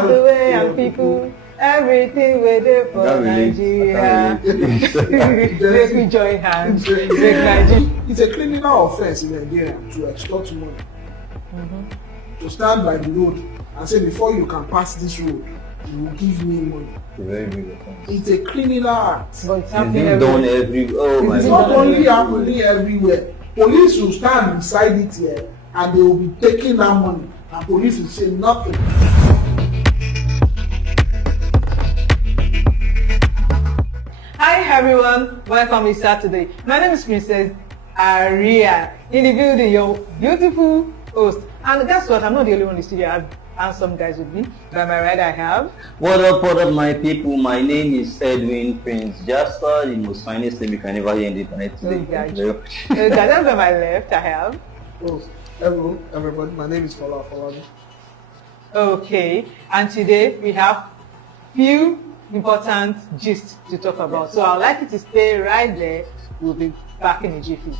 love the way and people, everything we do for Nigeria. Make we join hands. Make Nigeria. It's a criminal offense in Nigeria to extort money. To stand by the road and say, before you can pass this road, you will give me money. It's a very big offense. It's a criminal act. But it's It's being done oh my It's God. not only happening everywhere. Police will stand beside it here and they will be taking that money, and police will say nothing. Hi everyone, welcome to Saturday. My name is Princess Aria. In the building, your beautiful host. And guess what? I'm not the only one in the studio. I have handsome guys with me. By my right, I have. What up, my people? My name is Edwin Prince Jasper, the most finest name you can ever hear in the internet today. Thank you very much. That's by my left, I have. Oh, hello everybody, my name is Fola. Okay, and today we have few important gist to talk about. So I'd like you to stay right there. We'll be back in a jiffy.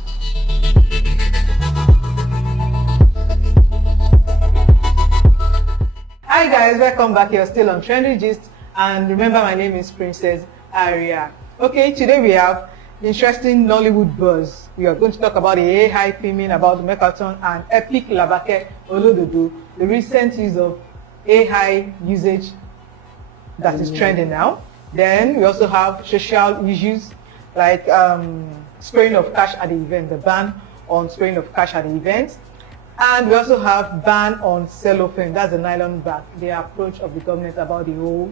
Hi guys, welcome back. You're still on Trendy Gist, and remember my name is Princess Aria. Okay, today we have interesting Nollywood buzz. We are going to talk about the AI filming about the Mekaton and Epic Labake Olododo, the recent use of AI usage that is trending now. Then we also have social issues like spraying of cash at the event, the ban on spraying of cash at the event. And we also have ban on cellophane, that's the nylon bag, the approach of the government about the whole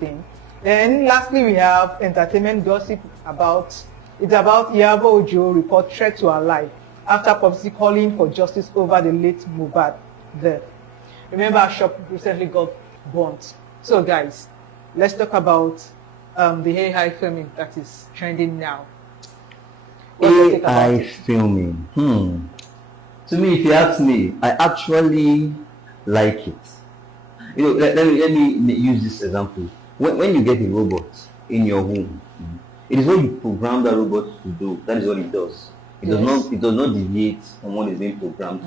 thing. Then lastly we have entertainment gossip about Iyabo Ojo report threat to her life after publicly calling for justice over the late Mohbad death. Remember, our shop recently got burnt. So guys, let's talk about the AI filming that is trending now. AI filming. To me, if you ask me, I actually like it. You know, let me use this example. When you get a robot in your home, it is what you program the robot to do. That is what it does. It does not deviate from what is being programmed.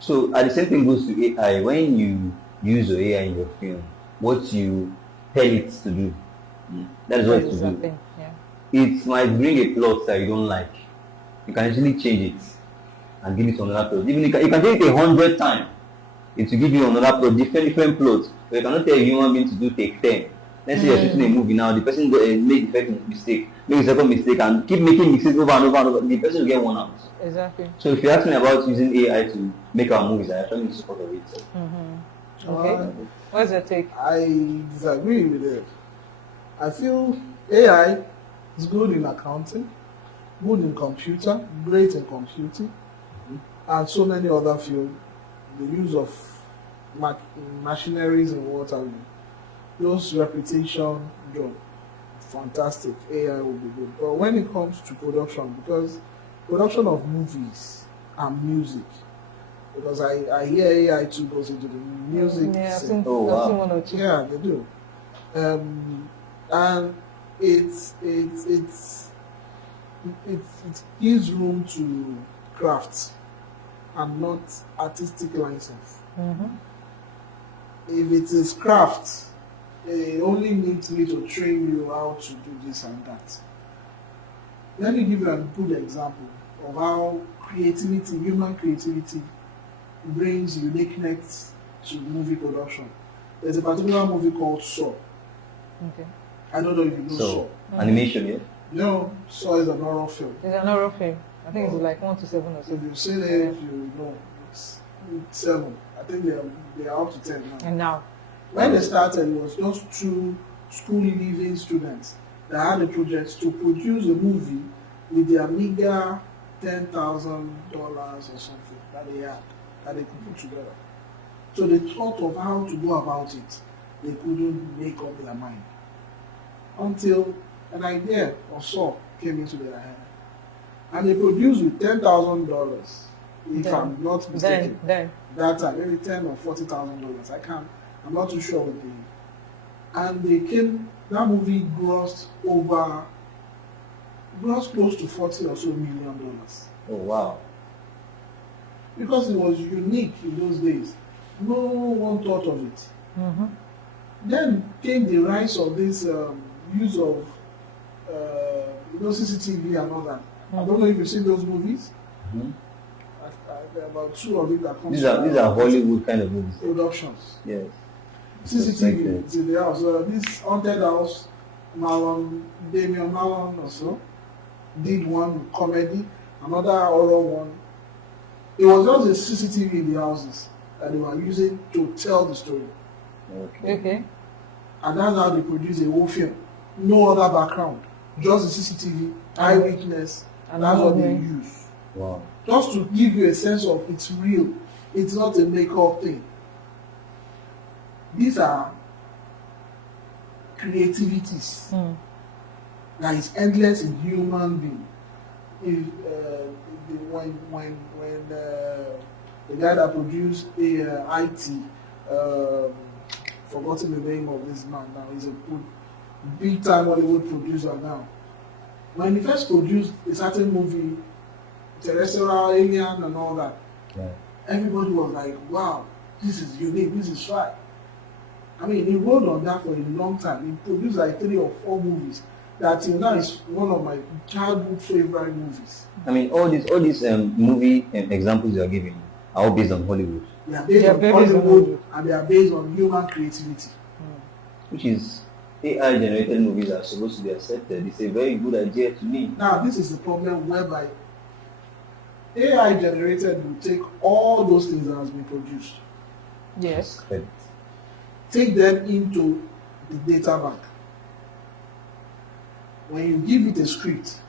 So the same thing goes to AI. When you use your AI in your film, what you tell it to do, that is what it will do. It might bring a plot that you don't like. You can actually change it and give it another plot. Even you can take it 100 times. It will give you another plot, different plots. But you cannot tell a human being to do take 10. Let's say you're shooting a movie now, the person made the first mistake, make a second mistake, and keep making mistakes over and over and over. The person will get one out. Exactly. So if you ask me about using AI to make our movies, I actually support of it. So. Okay. What's your take? I disagree with it. I feel AI is good in accounting, good in computer, great in computing, and so many other fields. The use of machineries and what have you. Those reputation job, fantastic. AI will be good. But when it comes to production, because production of movies and music, because I hear AI too goes into the music. Yeah, Yeah, they do. And it gives room to craft and not artistic license. If it is craft, they only need me to train you how to do this and that. Let me give you a good example of how creativity, human creativity, brings uniqueness to movie production. There's a particular movie called Saw. Okay. I don't know if you know Saw. Animation, yeah? No, Saw is an horror film. It's an horror film. I think it's like 1 to 7 or so. If you've seen it, you know it's 7. I think they are up to 10 now. And now? When they started, it was just 2 school-leaving students that had a project to produce a movie with their meager $10,000 or something that they had, that they could put together. So they thought of how to go about it. They couldn't make up their mind. Until an idea or so came into their head. And they produced with $10,000, if I'm not mistaken. Then. That time, maybe $10,000 or $40,000. I'm not too sure with the. And that movie grossed close to $40 or so million. Oh wow. Because it was unique in those days. No one thought of it. Then came the rise of this use of CCTV and all that. I don't know if you've seen those movies. There are about 2 of it that come. These are Hollywood kind of movies. Productions. Yes. CCTV is in the house. This haunted house, Damian Malon also did one comedy, another horror one. It was just a CCTV in the houses that they were using to tell the story. Okay. And that's how they produce a whole film. No other background, just the CCTV, eyewitness, and that's what they use. Wow. Just to give you a sense of it's real. It's not a make-up thing. These are creativities that is endless in human being. If, when the guy that produced IT, forgotten the name of this man now, he's a big time Hollywood producer now. When he first produced a certain movie, Terrestrial Alien and all that, everybody was like, wow, this is unique, this is right. I mean, he rode on that for a long time. He produced like 3 or 4 movies that till now is one of my childhood favorite movies. I mean, all these movie examples you are giving are all based on Hollywood. They are based on Hollywood and they are based on human creativity. Which is AI generated movies are supposed to be accepted. It's a very good idea to me. Now, this is the problem whereby AI generated will take all those things that has been produced. Yes. Take them into the data bank. When you give it a script,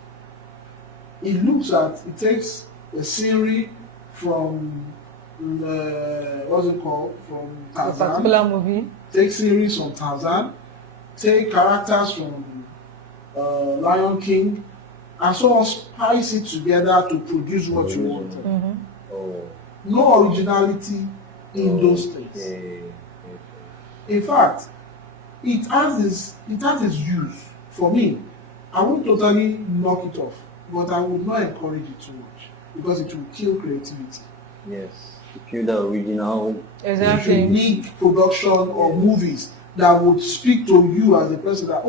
it takes a series from what's it called? From Tarzan. A particular movie. Take series from Tarzan. Take characters from Lion King, and so on, spice it together to produce what you want. No originality in those things. In fact, it has its use. For me, I won't totally knock it off, but I would not encourage it too much because it will kill creativity. Yes, to kill the original. Exactly. You need production or movies that would speak to you as a person that,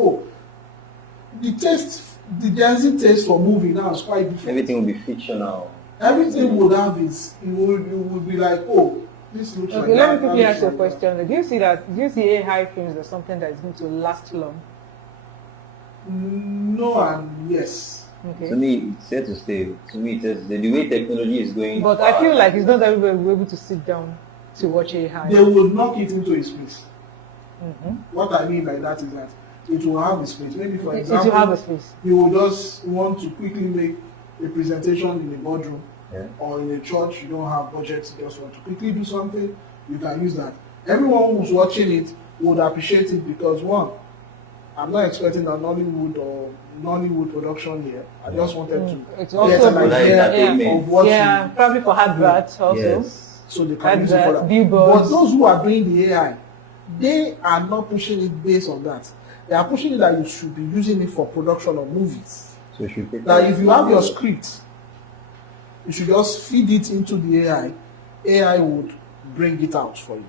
the Gen Z taste for movie now is quite different. Everything will be fictional. Everything would have is, you would be like, this looks like that. Let me quickly ask you a question. Do you see AI films as something that is going to last long? No and yes. Okay. To me, it's here to stay. To me, it's the way technology is going. But I feel like it's not everybody will be able to sit down to watch AI. They will knock it into its place. What I mean by that is that it will have a space. Maybe for example, it will have a space. You will just want to quickly make a presentation in a boardroom or in a church. You don't have budget, you just want to quickly do something. You can use that. Everyone who's watching it would appreciate it because one, I'm not expecting a Nollywood production here. I just wanted to it's also get an idea of what probably for adverts also. Yes. So they can use it for that. Billboards. But those who are doing the AI, they are not pushing it based on that. They are pushing it that you should be using it for production of movies. So if if you have your script, you should just feed it into the AI. AI would bring it out for you.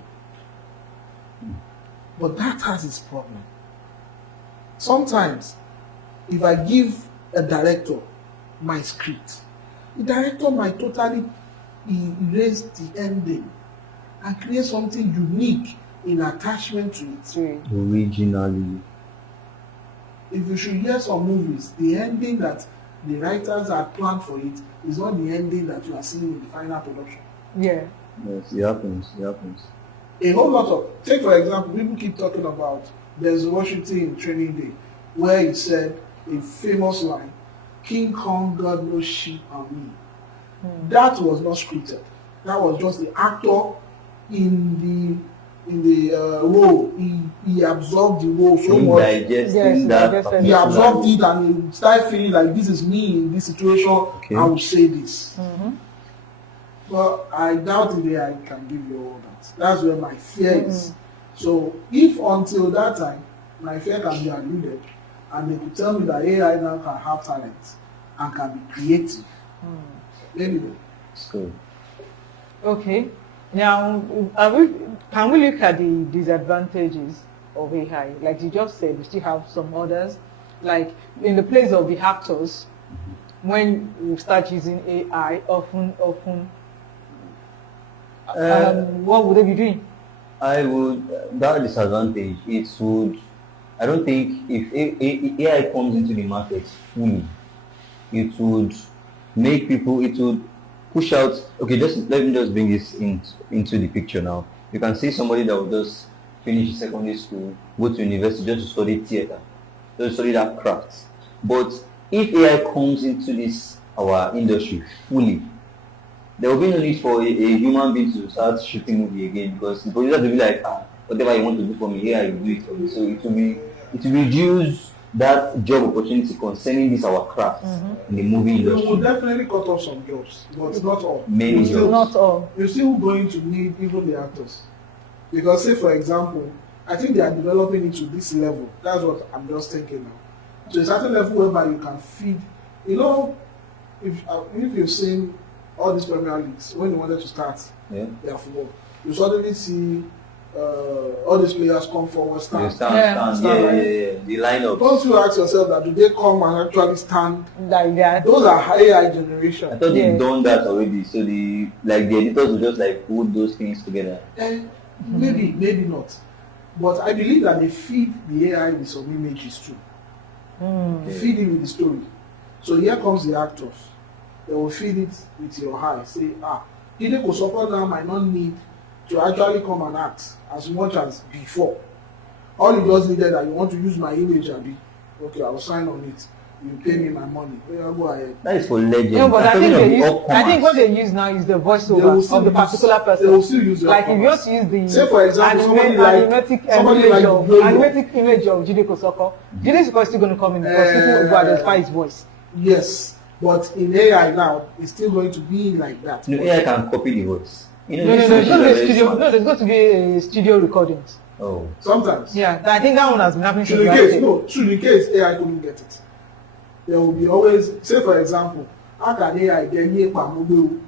But that has its problem. Sometimes, if I give a director my script, the director might totally erase the ending and create something unique in attachment to it. Originally. If you should hear some movies, the ending that the writers had planned for it is not the ending that you are seeing in the final production. Yeah. Yes, it happens. It happens. A whole lot of, take for example, people keep talking about there's Washington in Training Day, where he said a famous line, King Kong got no shit on me. That was not scripted. That was just the actor in the role. He absorbed the role so much. Digesting that. He absorbed it and he started feeling like this is me in this situation. I will say this. But I doubt the AI can give you all that. That's where my fear is. So if until that time my fear can be alluded and they could tell me that AI now can have talent and can be creative. Anyway. It's good. Okay. Now, are we can we look at the disadvantages of AI? Like you just said, we still have some others. Like in the place of the actors, when we start using AI, often, what would they be doing? I would, that disadvantage, it would, I don't think if AI comes into the market fully, it would make people, it would push out, okay, just let me just bring this into the picture now. You can see somebody that will just finish secondary school, go to university just to study theater, just to study that craft. But if AI comes into this, our industry fully, there will be no need for a human being to start shooting movie again, because the producer will be like, whatever you want to do for me, AI will do it for me. So it will reduce that job opportunity concerning this our craft in the movie industry. It will definitely cut off some jobs, but not all. Many jobs. Not all. You're still going to need even the actors. Because say for example, I think they are developing it to this level. That's what I'm just thinking now. To a certain level whereby you can feed, you know, if you've seen all these Premier Leagues, when they wanted to start their football, you suddenly see all these players come forward, stand. The lineup. Don't you ask yourself that do they come and actually stand Like that. Those are AI generation. I thought they've done that already. So the editors will just like put those things together. And maybe not. But I believe that they feed the AI with some images too. They feed it with the story. So here comes the actors. They will feed it with your eye. Say, Jide Kosoko now might not need to actually come and act as much as before. All you just needed that you want to use my image, Abi. Okay, I will sign on it. You pay me my money. Well, go ahead. That is for legends. No, but I think what they use now is the voiceover of the particular person. They will still use like if you just use the say for example, animatic image of Jide Kosoko, Jide Kosoko is still going to come in because people will identify his voice. Yes. But in AI now, it's still going to be like that. No, AI can copy the voice. You know, No, there's going to be a studio recordings. Oh. Sometimes. Yeah, I think that one has been happening Should in case AI couldn't get it, there will be always, say for example, how can AI get near Pamubu?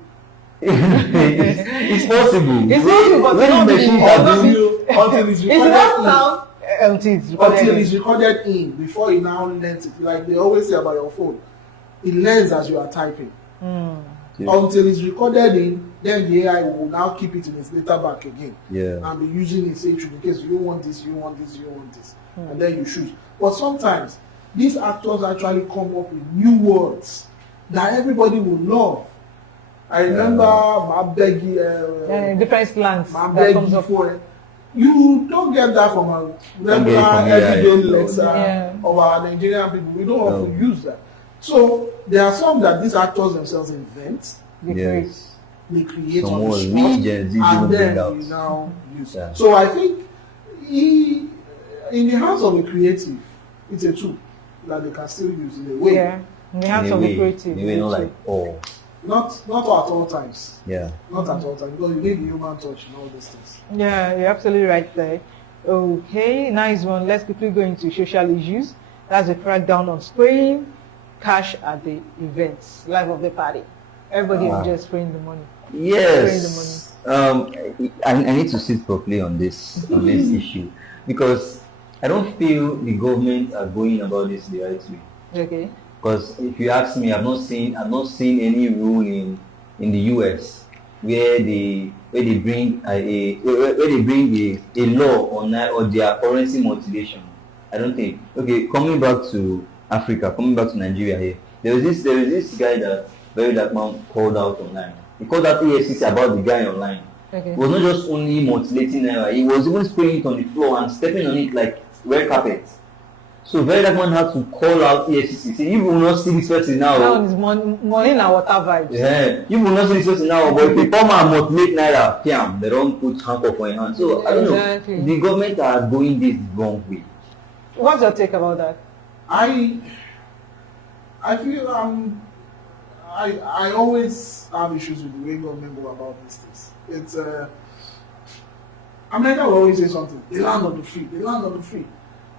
It's possible. It's possible, but when machines are doing until it's recorded until it's recorded in before it now learns it. Like they always say about your phone. It learns as you are typing. Until it's recorded in, then the AI will now keep it in its data bank again. And be using it, say, in case you want this, you want this, you want this. And then you shoot. But sometimes, these actors actually come up with new words that everybody will love. I remember Mabegi, different slangs. Mabegi before. You don't get that from a regular everyday letter of our Nigerian people. We don't often use that. So there are some that these actors themselves invent. They create on the spot, and then you now use. So I think in the hands of a creative, it's a tool that they can still use in a way. Yeah, in the hands of the creative. Not at all times. Yeah. Not at all times, because you need the human touch and all these things. Yeah, you're absolutely right there. Okay, nice one. Let's quickly go into social issues. That's a crackdown on spraying cash at the events, life of the party. Everybody is just spraying the money. Yes. I need to sit properly on this issue, because I don't feel the government are going about this the right way. Okay. Because if you ask me, I've not seen any rule in the US where they bring a law on their currency motivation. I don't think. Okay, coming back to Africa, coming back to Nigeria here, there was this guy that very dark man called out online. He called out EFCC about the guy online. Okay. He was not just only mutilating Naira, he was even spraying it on the floor and stepping on it like red carpet. So very dark man had to call out EFCC. Say, you will not see this person now. Now it's money in our water vibes. Yeah, you will not see this person now. But if you come and mutilate Naira, damn, they don't put handcuff on your hand. So I don't know. The government are going this the wrong way. What's your take about that? I feel I always have issues with the way government go about these things. It's America will always say something. The land of the free, the land of the free.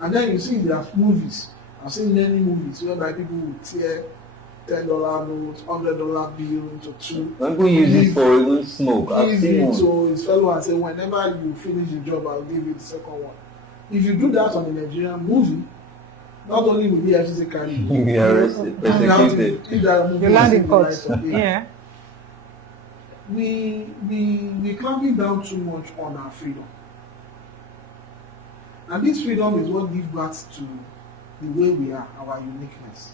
And then you see their movies. I've seen many movies whereby people will tear $10 note, $100 bill into two. When people use it for even smoke, I've Give seen it one. to his fellow and say, whenever you finish the job, I'll give you the second one. If you do that on a Nigerian movie, not only will the FCC carry you, You be arrested, persecuted. if that movie You land is in court. right, Yeah. we clamping down too much on our freedom. And this freedom is what gives birth to the way we are, our uniqueness.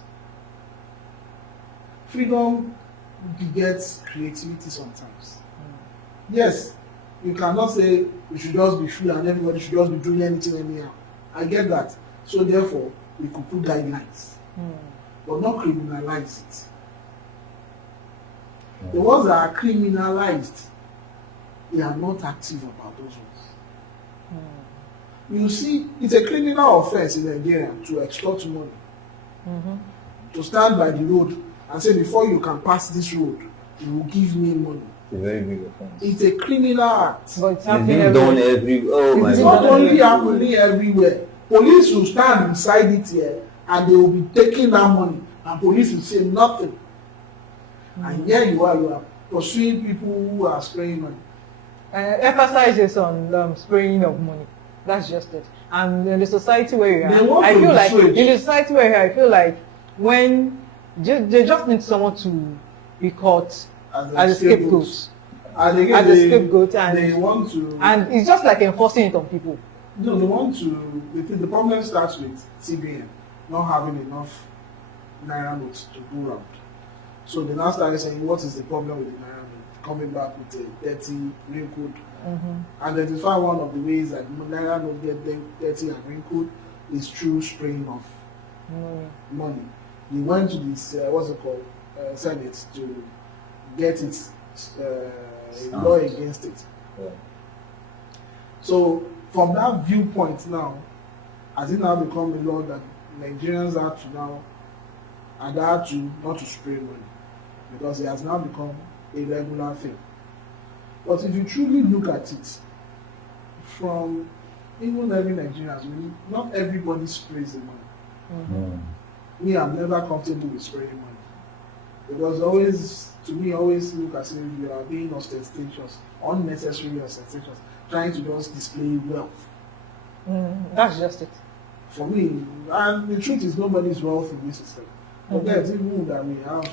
Freedom begets creativity sometimes. Yes, you cannot say we should just be free and everybody should just be doing anything anyhow. I get that. So therefore, we could put guidelines, but not criminalize it. The ones that are criminalized, they are not active about those ones. You see, it's a criminal offense in Nigeria to extort money. To stand by the road and say, before you can pass this road, you will give me money. It's a very big offense. It's a criminal act. But it's It's happening being done everywhere. oh my It's God. not only happening everywhere. Police will stand beside it here and they will be taking that money and police will say nothing. And here you are pursuing people who are spraying money. Emphasizes on spraying of money. That's just it. And in the society where you They are, want I to feel like dissuade. in the society where you are, I feel like when they just need someone to be caught as a scapegoat. And again, As a scapegoat, they want to. and it's just like enforcing it on people. No, they want to. The problem starts with CBN not having enough naira notes to go round. So they now started saying, what is the problem with the naira note? Coming back with a 30 wrinkled. And identify one of the ways that naira note get 30 and wrinkled is through spraying of money. They went to this what's it called Senate to get it a law against it. Yeah. So from that viewpoint now, has it now become a law that Nigerians are to now adhere to not to spray money, because it has now become a regular thing. But if you truly look at it, from even every Nigerian, not everybody sprays the money. Me, I'm never comfortable with spraying money, because always, to me, always look as if you are being ostentatious, unnecessarily ostentatious, trying to just display wealth. That's just it. For me, and the truth is, nobody's wealth in this system. Forget even that we have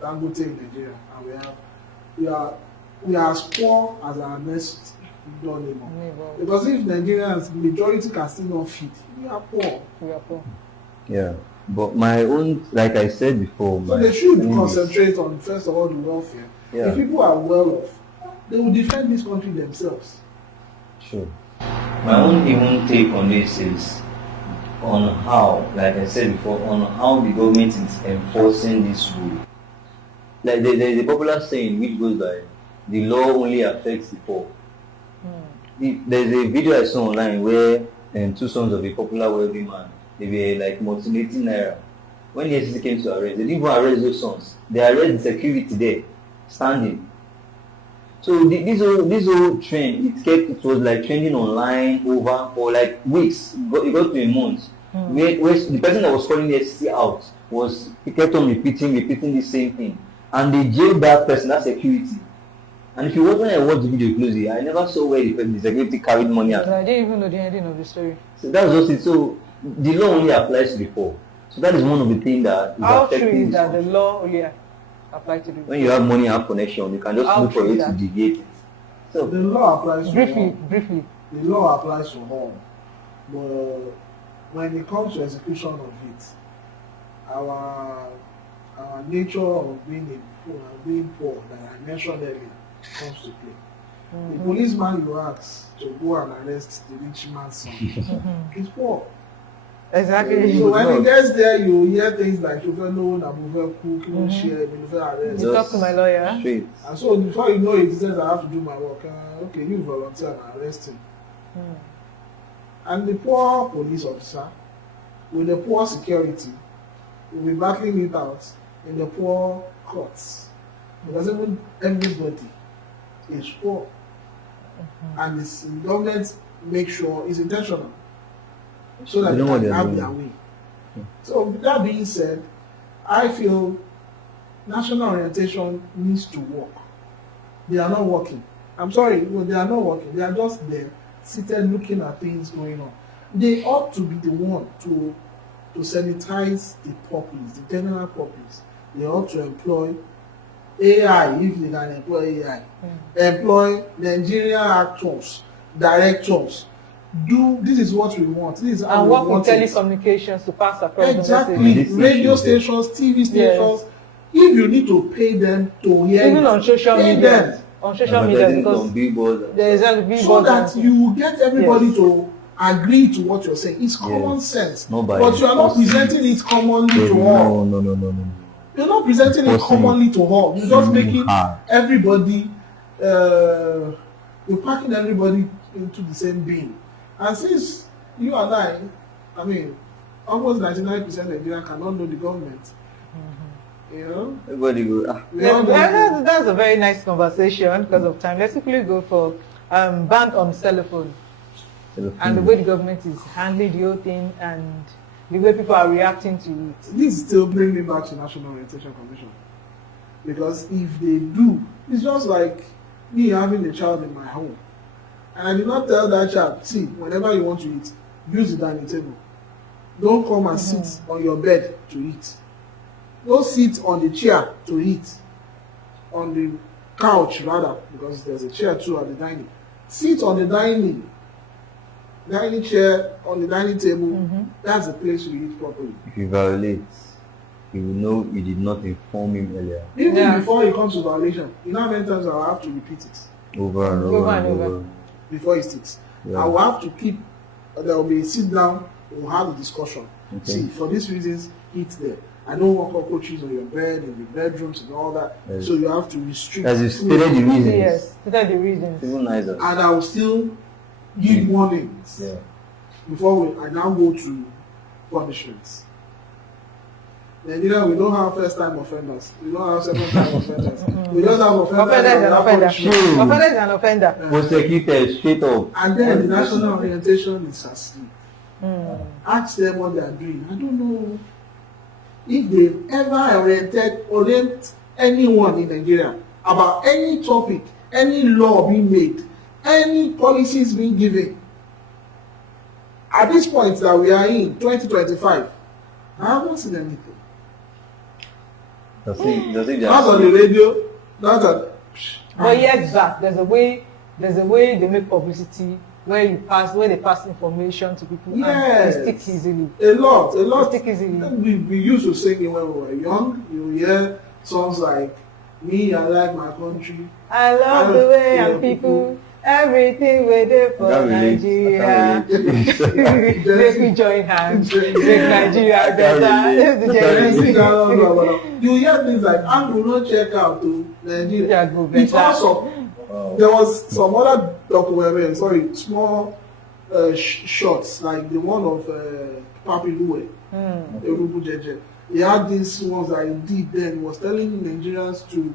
Dangote in Nigeria, and we are as poor as our next door neighbor. Because if Nigerians, the majority can still not feed, we are poor. We are poor. Yeah. But my own, like I said before, So they should concentrate on, first of all, the welfare. Yeah. If people are well off, they will defend this country themselves. Sure. My own even take on this is on how, like I said before, on how the government is enforcing this rule. Like there's a popular saying which goes by, the law only affects the poor. There's a video I saw online where two sons of a popular wealthy man, they were like multi-million naira. When the SEC came to arrest, they didn't even arrest those sons. They arrested the security there, standing. So this whole trend, it was like trending online for like weeks. It got to a month. Where the person that was calling the SEC out kept on repeating the same thing. And they jailed that person, that security. And if you watch, when I watched the video closely, I never saw where the security carried money out. I didn't even know the ending of the story. So that's just it. So the law only applies to the poor. So that is one of the things that is How true affecting is this that the country. law only applies to the When you have money and have connection, you can just How look for true it is to that? deviate it. So The law applies to all. briefly. The law applies to all. But when it comes to execution of it, our nature of being poor that I mentioned earlier comes to play. The policeman you ask to go and arrest the rich man's son is poor. Exactly. So when he gets there, you hear things like "You don't know, na mo fẹ́ kú, kí ló ṣe ẹ́, mo fẹ́ arrest." You talk to my lawyer. straight. And so before you know it, he says, I have to do my work. Okay, you volunteer and arrest him. And the poor police officer with the poor security will be battling it out in the poor courts. Because even everybody is poor. And the government makes sure it's intentional. So that They they know what can they're have doing. their way. So with that being said, I feel national orientation needs to work. They are not working. I'm sorry, well, they are not working. They are just there, seated looking at things going on. They ought to be the one to sanitize the populace, the general populace. They ought to employ AI, if they can employ AI. Employ Nigerian actors, directors. This is what we want. This is how And we work want with it. telecommunications to pass across the Exactly. message. Radio stations, TV stations. If you need to pay them to hear Even it, on social pay media. them. On social media, because there is a big So that you will get everybody Yes. to agree to what you're saying. It's common sense. Nobody But you are not presenting it commonly to all. No. You're not presenting it commonly to all. You're just making hard. everybody, you're packing everybody into the same bin. And since you and I mean, almost 99% of Nigeria cannot know the government. You know? Everybody go, That's a very nice conversation because of time. Let's quickly go for ban on cell phone and the way the government is handling the whole thing and the way people are reacting to it. This still brings me back to National Orientation Commission. Because if they do, it's just like me having a child in my home. And I did not tell that child, see, whenever you want to eat, use the dining table. Don't come and sit on your bed to eat. Don't sit on the chair to eat. On the couch, rather, because there's a chair too at the dining. Sit on the dining chair, on the dining table. That's the place you eat properly. if you violate, he will know you did not inform him earlier. Even before it comes to violation, you know how many times I will have to repeat it Over and over and over. before it sticks. Yeah. I will have to keep, there will be a sit down, we'll have a discussion. Okay. See, for these reasons, eat there. I don't want cockroaches on your bed, in the bedrooms and all that. Yes. So you have to restrict. As you food. stated the reasons. Yes, that's the reasons. Even nicer. And I will still give warnings Yeah. before I now go to punishments. Nigeria, we don't have first-time offenders. We don't have second-time offenders. We just have offenders. Offender is an offender. punishment. Offender is an offender. Prosecuted straight up. And then the national orientation is asleep. Ask them what they are doing. I don't know if they ever orient anyone in Nigeria about any topic, any law being made, any policies being given. At this point that we are in 2025, I haven't seen anything. Does it just That's on the radio. That's on. But years back, there's a way they make publicity where they pass information to people Yes. and it sticks easily. A lot. It sticks easily. We used to sing it when we were young. You hear songs like "Me, I like my country." I love the way and people, everything we do for Nigeria. Make we join hands, make Nigeria better. You hear things like "I'm gonna check out to Nigeria." Yeah, go It's better. also there was some other documentary, small shots like the one of Papi Luwe, Erubu Jeje. He had these ones that he did then. He was telling Nigerians to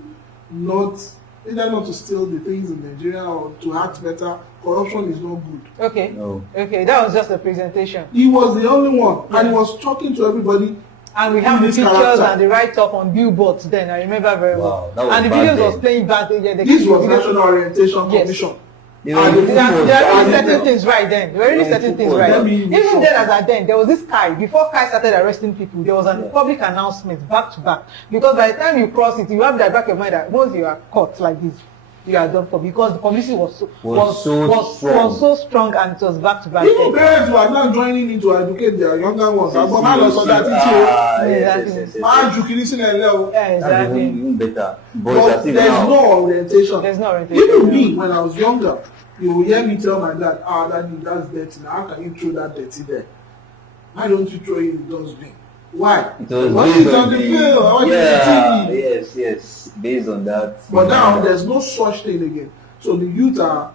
either not to steal the things in Nigeria or to act better. Corruption is not good. Okay. No. Okay, that was just a presentation. He was the only one, and he was talking to everybody. And we have the This pictures character. and the write-up on billboards then. I remember very Wow, well. that was And the back videos then. was playing back. Yeah, This was National Orientation Yes. Commission. You know, And the the food They was are really bad setting then. things right then. They were really Yeah, setting things people right. were Even bad. then as at then, there was this Kai. Before Kai started arresting people, there was a public announcement back to back. Because by the time you cross it, you have that back of mind that once you are caught like this, you are done for. Because the publicity was so strong and it was back to back. Even parents who are now joining in to educate their younger ones. Yes, But man, also that yes. man, you can listen and level. Yeah, That's exactly. even better. But But as if there's now, no orientation. There's no orientation. Even me, when I was younger, you will hear me tell my dad, daddy, that's dirty. Now, how can you throw that dirty there? Why don't you throw it in the dustbin? Why? it was What based is on the field? What is yeah, the TV? yes, based on that. But now there's no such thing again. So the youth are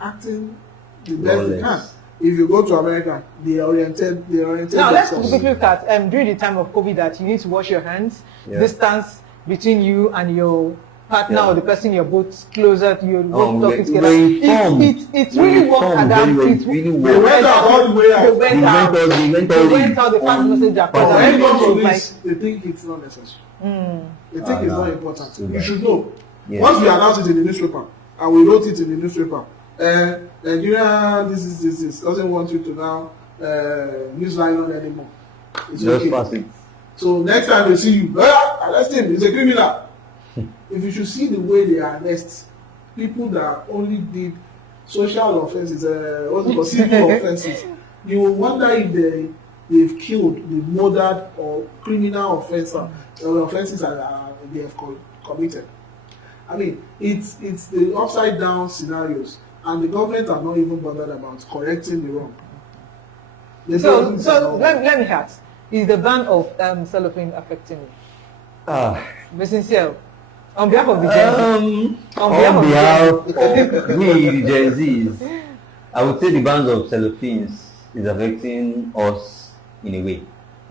acting the best they can. Lawless. If you go to America, they oriented Now let's themselves. quickly look at during the time of COVID that you need to wash your hands, Yeah. distance between you and your partner Yeah. or the person you're both closer to, you're both talking we're together. informed. It's We're really worked informed at that. very well. It's It's really They well. went out all the way out. They went out. They went all The in fact on message across. But partner. when it comes to Like- this, they think it's not necessary. Mm. They think it's no. not important. So You bad. should know. Yeah. Once we announce it in the newspaper, and we wrote it in the newspaper, Nigeria, this doesn't want you to now use nylon anymore. It's Just okay. pass it. So next time they see you, arrest him, he's a criminal. If you should see the way they arrest people that only did social offences, what's it called, civil offences, you will wonder if they've killed, they've murdered, or criminal offences that they have committed. I mean, it's the upside down scenarios, and the government are not even bothered about correcting the wrong. So let me ask, is the ban of cellophane affecting you? Be sincere. On behalf of the Gen Z. On behalf of we, the Gen Zs, I would say the bans of cellophanes is affecting us in a way.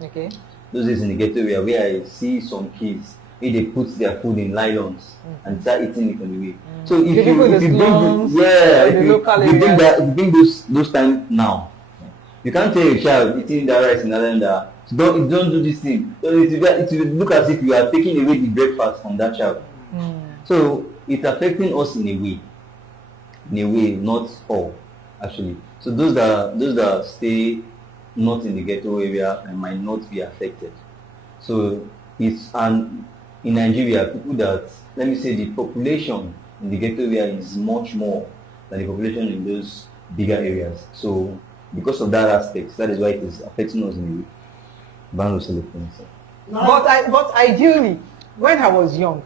Okay. Those days in the ghetto area where I see some kids, if they put their food in nylons and start eating it on the way. So if The people in the you slums, bring or the local if you bring areas. that, if you bring those time now, you can't tell a child eating that rice in Ireland that don't do this thing. So it will look as if you are taking away the breakfast from that child. So it's affecting us in a way, not all actually. So those that stay not in the ghetto area and might not be affected. So in Nigeria, people that, let me say, the population in the ghetto area is much more than the population in those bigger areas. So because of that aspect, that is why it is affecting us in a way. Ban of cellophanes. But ideally, when I was young,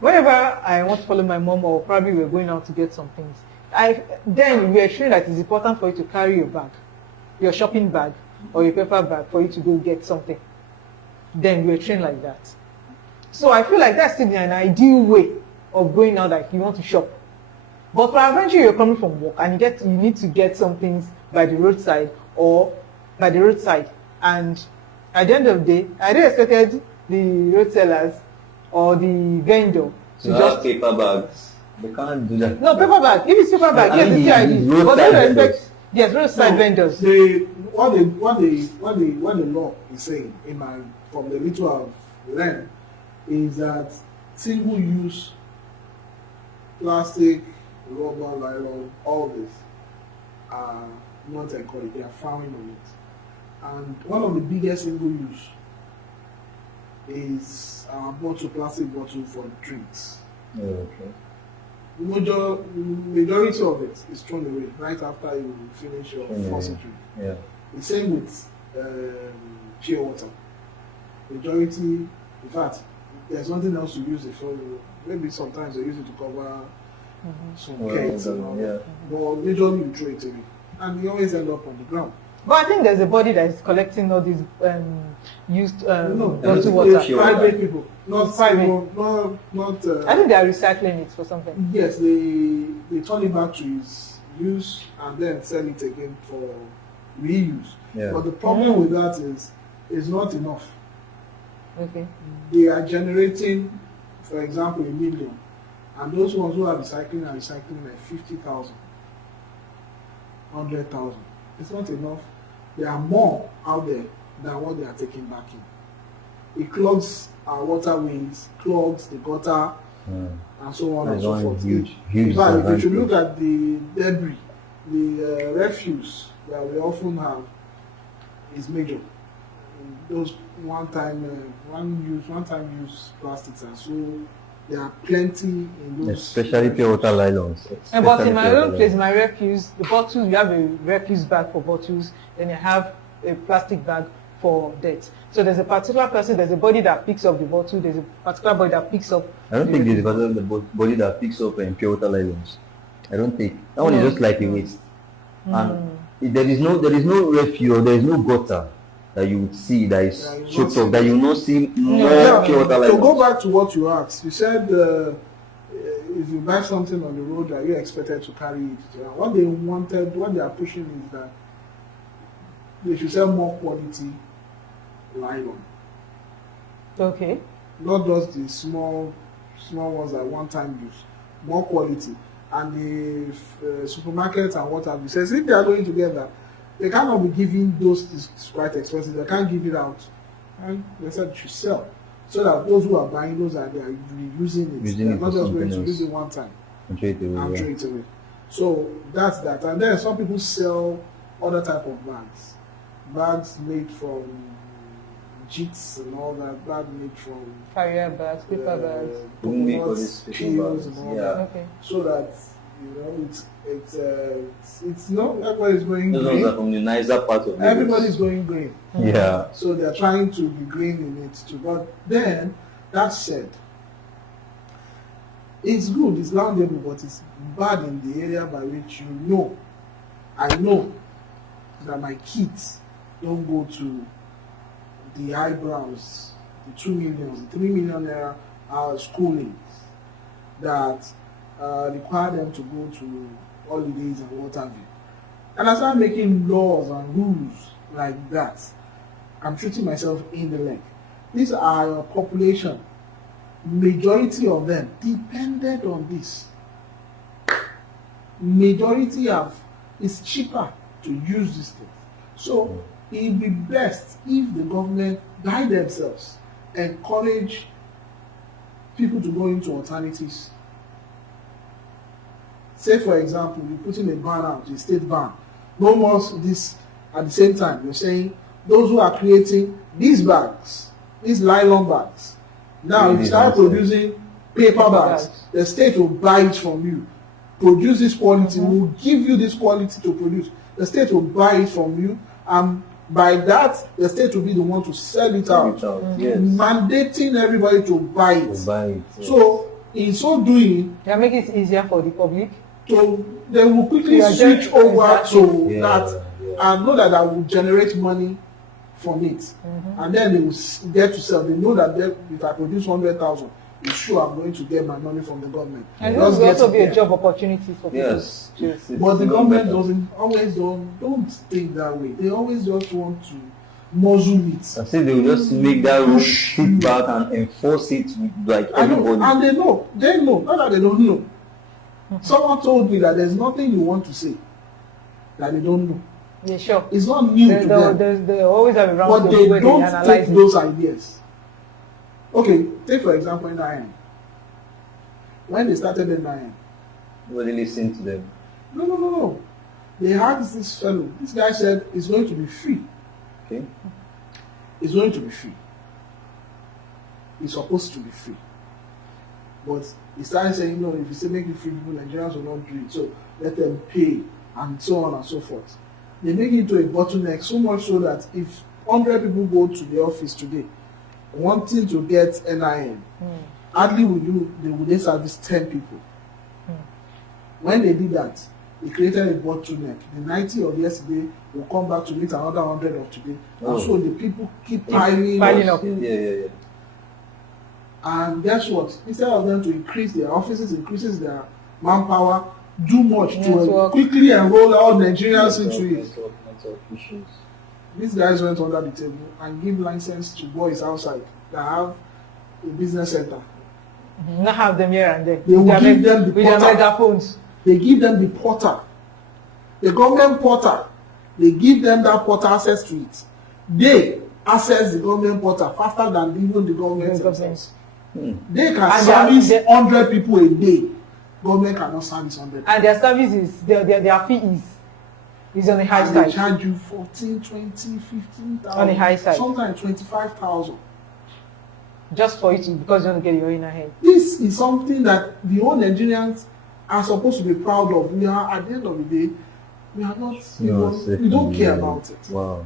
whenever I want to follow my mom, or probably we're going out to get some things, then we are sure that it's important for you to carry your bag, your shopping bag or your paper bag, for you to go get something. Then we're trained like that. So I feel like that's still an ideal way of going out, like you want to shop. But eventually you're coming from work and you need to get some things by the roadside, and at the end of the day, I don't expect the road sellers or the vendor to just paper bags. They can't do that. No, paper bag. If it's paper bag, I yes, mean, it's your idea. roadside But they don't vendors. expect, yes, roadside vendors. What the law is saying from the little I've learned is that single-use plastic, rubber, nylon, all this are not encouraged. They are frowning on it. And one of the biggest single-use is our plastic bottle for drinks. Oh, okay. Majority of it is thrown away right after you finish your faucet drink. Yeah. The same with pure water. Majority, in fact, there's nothing else to use it for. Maybe sometimes they use it to cover some cakes and all that. But majorly you throw it away. And you always end up on the ground. But I think there's a body that is collecting all these used No, bottled water. Pure private people. Not Private. not I think they are recycling it for something. yes, they turn it back to its use and then sell it again for reuse. Yeah. But the problem with that is it's not enough. Okay. They are generating, for example, 1 million, and those ones who are recycling like 50,000, 100,000. It's not enough. There are more out there than what they are taking back in. It clogs our waterways, clogs the gutter, and so on and so forth. Huge In fact, if you should advantage. look at the debris, the refuse that we often have is major. Those one-time use plastics, and so there are plenty in those. Especially pure water nylons. But in my Especially own pure place, water my refuse, the bottles, you have a refuse bag for bottles, then you have a plastic bag for dirt. So there's a particular person, there's a body that picks up the bottle, there's a particular body that picks up. I don't think there's a body that picks up pure water nylons. I don't think. That one is just like a waste. And there is no refuse, or there is no gutter that you would see that is choked up, that you will not see more pure water nylons. So go back to what you asked. You said if you buy something on the road, are you expected to carry it? What they are pushing is that they should sell more quality nylon. Okay. Not just the small small ones like one-time use, more quality. And the supermarkets and what have you. Says if they are going together, they cannot be giving those things quite expensive. They can't give it out. And they said you should sell. So that those who are buying those are they are using it. They're not just going to use it one time and throw it away. So that's that. And then some people sell other type of bags. Bags made from jits and all that, bag made from Carrier bags, paper bags. Pills and all that. Okay. So that it's not everybody's going green. Those are from the nicer part of Everybody's going green. Yeah. So they're trying to be green in it too. But then that said, it's good, it's laudable, but it's bad in the area by which I know that my kids don't go to the eyebrows, the 2 million, the 3 million naira schoolings that require them to go to holidays and what have you. And I start making laws and rules like that. I'm shooting myself in the leg. These are a population. Majority of them depended on this. Majority it's cheaper to use these things. So it would be best if the government by themselves encourage people to go into alternatives. Say for example, you put in a ban out, a state ban. No more this at the same time. You're saying those who are creating these bags, these nylon bags. Now if you start producing paper bags, the state will buy it from you. Produce this quality, will give you this quality to produce. The state will buy it from you, and by that, the state will be the one to sell it out, Yes. mandating everybody to buy it. Yes. So, in so doing, They are making it easier for the public. so they will quickly switch over to that and know that I will generate money from it. And then they will get to sell. They know that if I produce 100,000, it's sure I'm going to get my money from the government. And it will also be a job opportunity for people. Yes. But the government don't think that way. They always just want to muzzle it. I say they will just make that rule sit back and enforce it like everybody. And they know, not that they don't know. Someone told me that there's nothing you want to say that they don't know. Yeah, sure. It's not new to them. They always have a round But table they where don't they analyze take those ideas. Okay, take for example NIN. When they started NIN, Nobody listened to them. No. They had this fellow. This guy said it's going to be free. Okay. It's going to be free. It's supposed to be free. But he started saying, no, if you say make it free, people, Nigerians will not do it. So let them pay and so on and so forth. They make it into a bottleneck, so much so that if 100 people go to the office today wanting to get NIN, hardly would they service 10 people. When they did that, they created a bottleneck. The 90 of yesterday will come back to meet another 100 of today. And so the people keep piling up. Yeah. And guess what? Instead of them to increase their offices, increases their manpower, do much to quickly enroll all Nigerians into it. These guys went under the table and give license to boys outside that have a business center. Not have them here and there. They will give them the with their megaphones. They give them the portal, the government portal. They give them that portal access to it. They access the government portal faster than even the government themselves. They can service 100 people a day. Government cannot service 100. And their service is their fee is on the high side. They charge you 14, 20, 15,000. On the high side. Sometimes 25,000. Just for it because you want to get your inner head. This is something that the whole Nigerians are supposed to be proud of. We are, at the end of the day, we are not we don't care about it. Wow.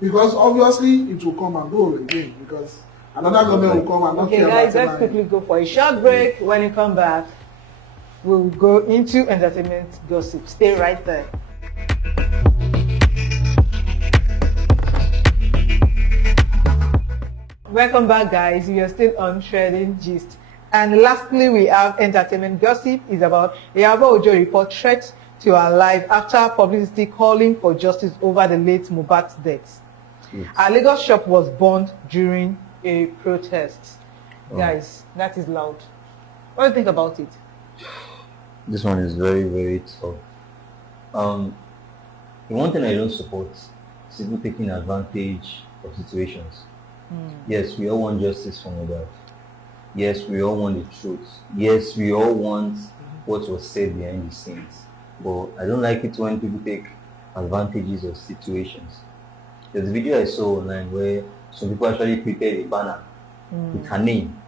Because obviously it will come and go again. Because another government will come and not care about it. Okay, guys, let's quickly go for a short break. When you come back, we'll go into entertainment gossip. Stay right there. Welcome back, guys. We are still on Trading Gist. And lastly, we have entertainment gossip. Is about Iyabo Ojo report threat to her life after publicity calling for justice over the late Mohbad's death. Yes. Our Lagos shop was burned during a protest. Guys, that is loud. What do you think about it? This one is very, very tough. The one thing I don't support is people taking advantage of situations. Yes, we all want justice from God. Yes, we all want the truth. Yes, we all want what was said behind the scenes. But I don't like it when people take advantages of situations. There's a video I saw online where some people actually prepared a banner with her name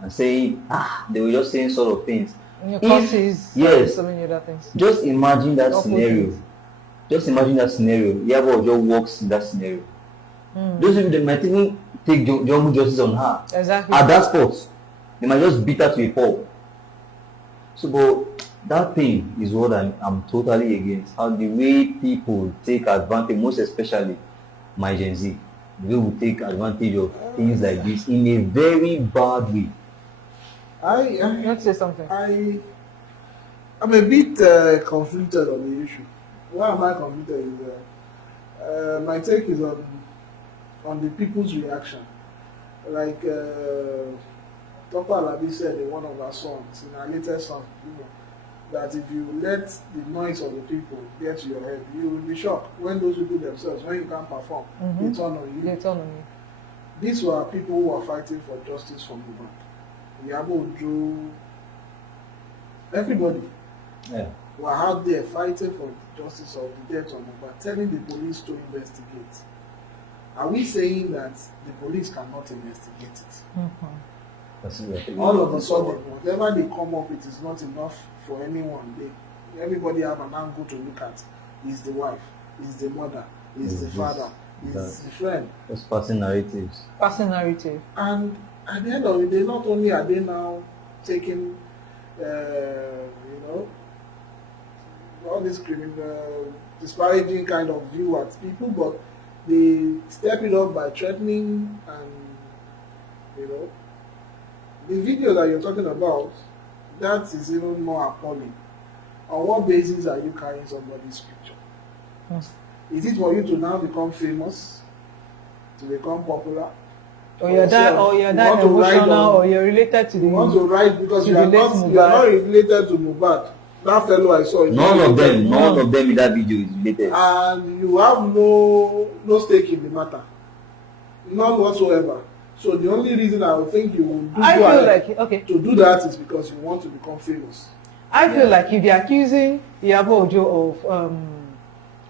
and saying, they were just saying sort of things. Causes, yes, so many other things. just imagine that scenario. Just imagine that scenario. Yabo just works in that scenario. Those people, they might even take jungle justice on her. Exactly. At that spot, they might just beat her to a pulp. So, but that thing is what I'm totally against. How the way people take advantage, most especially my Gen Z, the way we take advantage of things like this in a very bad way. You want to say something? I'm a bit conflicted on the issue. Why am I conflicted is my take is on the people's reaction. Like Dr. Alabi said in one of our songs, in our latest song, that if you let the noise of the people get to your head, you will be shocked when those people themselves, when you can't perform, they turn on you. They turn on you. These were people who were fighting for justice for Mohbad. Yabo drew everybody were out there fighting for the justice of the death of Mohbad, telling the police to investigate. Are we saying that the police cannot investigate it? All of a sudden, whatever they come up with is not enough for anyone. Everybody have an angle to look at. Is the wife, is the mother, is the father, is the friend. Just passing narratives. Passing narrative. And at the end of the day, not only are they now taking, all this criminal, disparaging kind of view at people, but they step it up by threatening and, the video that you're talking about, that is even more appalling. On what basis are you carrying somebody's picture? Is it for you to now become famous, to become popular? Or you're that emotional, or you're related to the. You want to write because you are not related to Mohbad. That fellow I saw. None of them in that video is related. And you have no stake in the matter, none whatsoever. So the only reason I would think you would to do that is because you want to become famous. I feel like if they're accusing Iyabo Ojo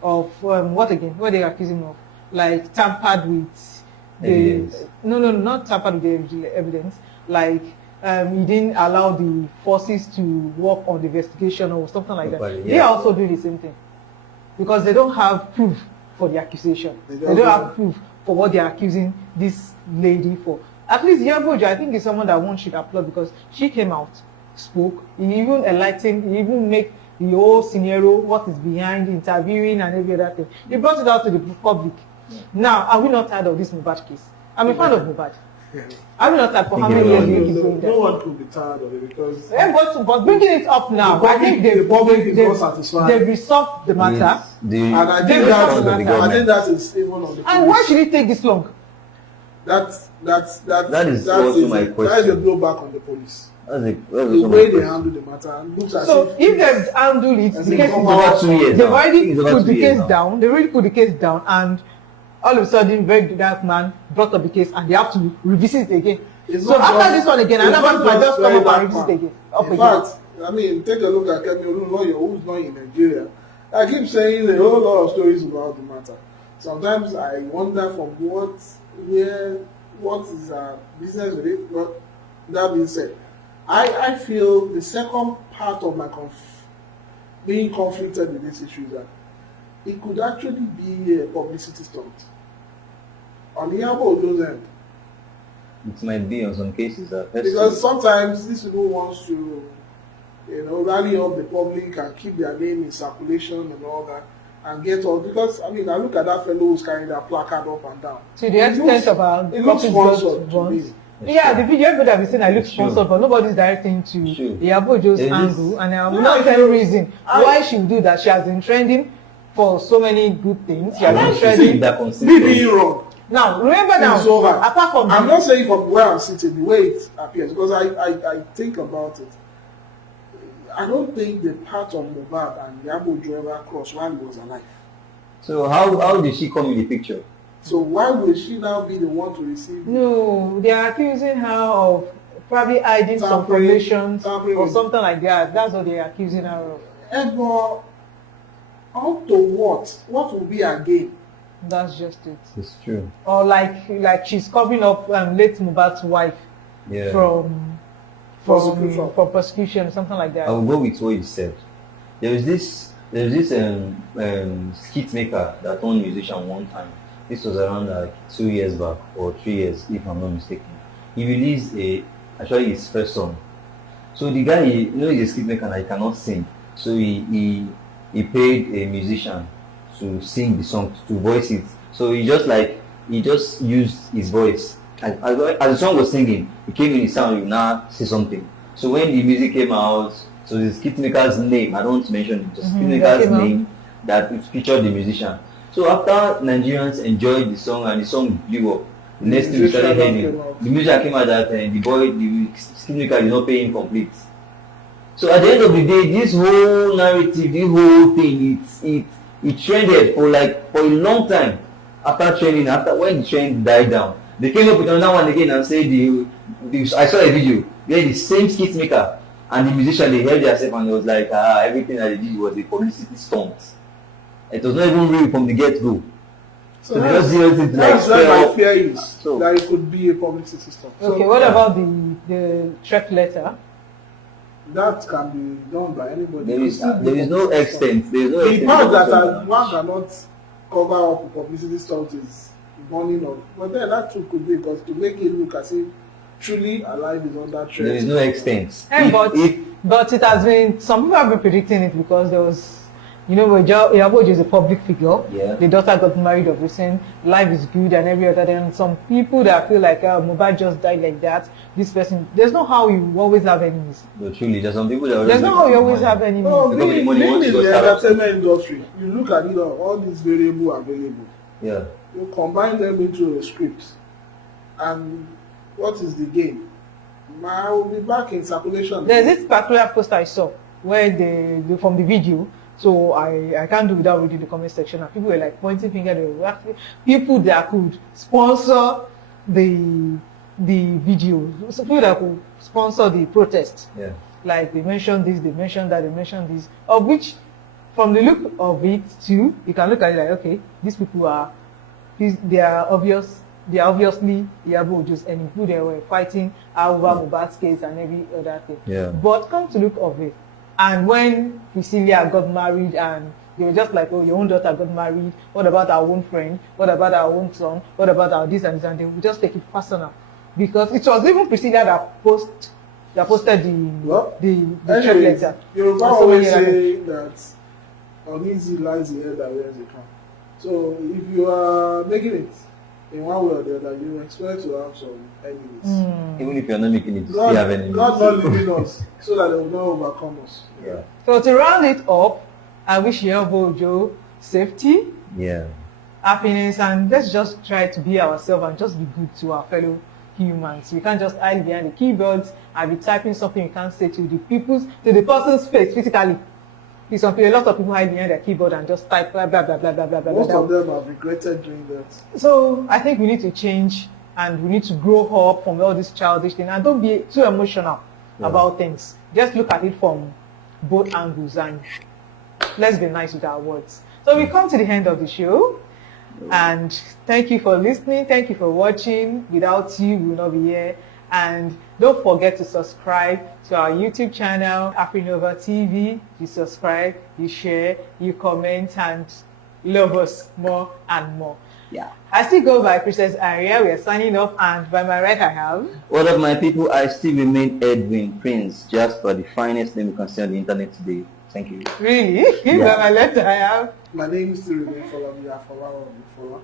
of what again? What are they accusing of? Like tampered with evidence. Not tampered with the evidence. Like he didn't allow the forces to work on the investigation or something like that. Yeah. They are also doing the same thing because they don't have proof for the accusation. They don't have proof for what they are accusing this lady for. At least Iyabo Ojo, I think, is someone that one should applaud because she came out, spoke, he even enlightened, he even make the whole scenario, what is behind interviewing and every other thing. He brought it out to the public. Now, are we not tired of this Mohbad case? I'm a fan of Mohbad. Are we not tired for how many years we keep going there? No one could be tired of it because... but bringing it up now, I think they've resolved the matter. And I think that is one of the... And why should it take this long? That is my question. That is a blowback on the police. The way they handle the matter. So if they handle it, the case is over 2 years. They've already put the case down. They already put the case down, and all of a sudden, very dark man brought up the case, and they have to revisit it again. So after this one again, another man just come up and revisit it again. In fact, I mean, take a look at Kemi Olunloyo, who's not in Nigeria. I keep saying a whole lot of stories about the matter. Sometimes I wonder from what is our business with it. But that being said, I feel the second part of my being conflicted with this issue is that it could actually be a publicity stunt. On Iyabo Ojo's end. It might be on some cases that... Because sometimes these people want to, rally up the public and keep their name in circulation and all that. And get all, because I mean, I look at that fellow who's carrying that placard up and down. To the extent of our... It looks sponsored to me. Yeah, the video everybody have been saying I look sponsored, but nobody's directing to Iyabo Ojo's angle, and I'm not telling reason why she would do that. She has been trending for so many good things. She has been trending. Me being wrong. Now, remember now, It's over. apart from I'm not saying from where I'm sitting, the way it appears, because I think about it. I don't think the part of Mohbad and Yabo ever crossed while he was alive. So how did she come in the picture? So why will she now be the one to receive? No, they are accusing her of probably hiding some information or something like that. That's what they are accusing her of. But up to what? What will be her gain? That's just it. It's true. Or like she's covering up late Mohbad's wife from prosecution, something like that. I will go with what you said. There's this skit maker that owned musician one time. This was around like 2 years back or 3 years, if I'm not mistaken. He released actually his first song. So the guy, he's a skit maker and he cannot sing. So he paid a musician to sing the song, to voice it. So he just used his voice. As the song was singing, he came in his sound, he now say something. So when the music came out, so the skit maker's name, I don't want to mention it, just skit maker's name that it featured the musician. So after Nigerians enjoyed the song and the song blew up, the next thing we started hearing, the music came out that the skit maker did not pay him complete. So at the end of the day, this whole narrative, this whole thing, it trended for a long time. After when the trend died down, they came up with another one again and said I saw a video where the same skit maker and the musician, they held themselves and it was like everything that they did was a publicity stunt. It was not even real from the get-go. So they just used it that's where my fear is, that it could be a publicity stunt. Okay, what about the track letter? That can be done by anybody. There is no extent. There is no the part that one cannot cover up publicity stunt is burning of. But then that too could be because to make it look as if truly alive is on that trend. There is no extent. But it has been, some people have been predicting it because there was, Yabo is a public figure. Yeah. The daughter got married of recent. Life is good and every other thing. And some people that feel like Mohbad just died like that. This person, there's no how you always have enemies. No, truly, there's some people that there's no how you always have enemies. No, being in the entertainment industry, you look at all these variables available. Yeah. You combine them into a script, and what is the game? I will be back in circulation. There's this particular post I saw where they from the video. So I can't do without reading the comment section. And people were like pointing finger. They were actually people that could sponsor the video. So people that could sponsor the protest. Yeah. Like they mentioned this, they mentioned that, they mentioned this. Of which, from the look of it too, you can look at it like, okay, these people they are obviously Yabo Ojos, and who they were fighting over Mohbad's case and every other thing. Yeah. But come to look of it, and when Priscilla got married and they were just like, oh, your own daughter got married, what about our own friend, what about our own son, what about our this and this, and they would just take it personal. Because it was even Priscilla that posted the track letter. Yoruba always say that uneasy lies in the head that wears a crown. So if you are making it in one way or the other, you expect to have some enemies. Even if you're not making it, you still have enemies. God not leaving us so that they will not overcome us. Yeah. So to round it up, I wish Yabo Ojo safety, happiness, and let's just try to be ourselves and just be good to our fellow humans. We can't just hide behind the keyboards and be typing something you can't say to the person's face physically. A lot of people hide behind their keyboard and just type blah blah blah blah blah blah blah. Most of them have regretted doing that. So I think we need to change and we need to grow up from all this childish thing and don't be too emotional about things. Just look at it from both angles and let's be nice with our words. So we come to the end of the show. And thank you for listening. Thank you for watching. Without you, we will not be here. And don't forget to subscribe to our YouTube channel, Afrinova TV. You subscribe, you share, you comment, and love us more and more. Yeah. I still go by Princess Aria. We are signing off, and by my right I have. What up, my people? I still remain Edwin Prince, just for the finest name you can see on the internet today. Thank you. Really? By my left I have. My name is still remain Fola.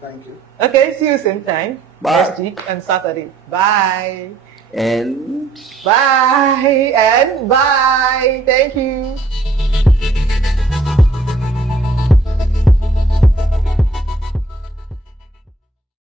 Thank you. Okay, see you same time. Bye. Next week and Saturday. Bye. And Bye. And bye. Thank you.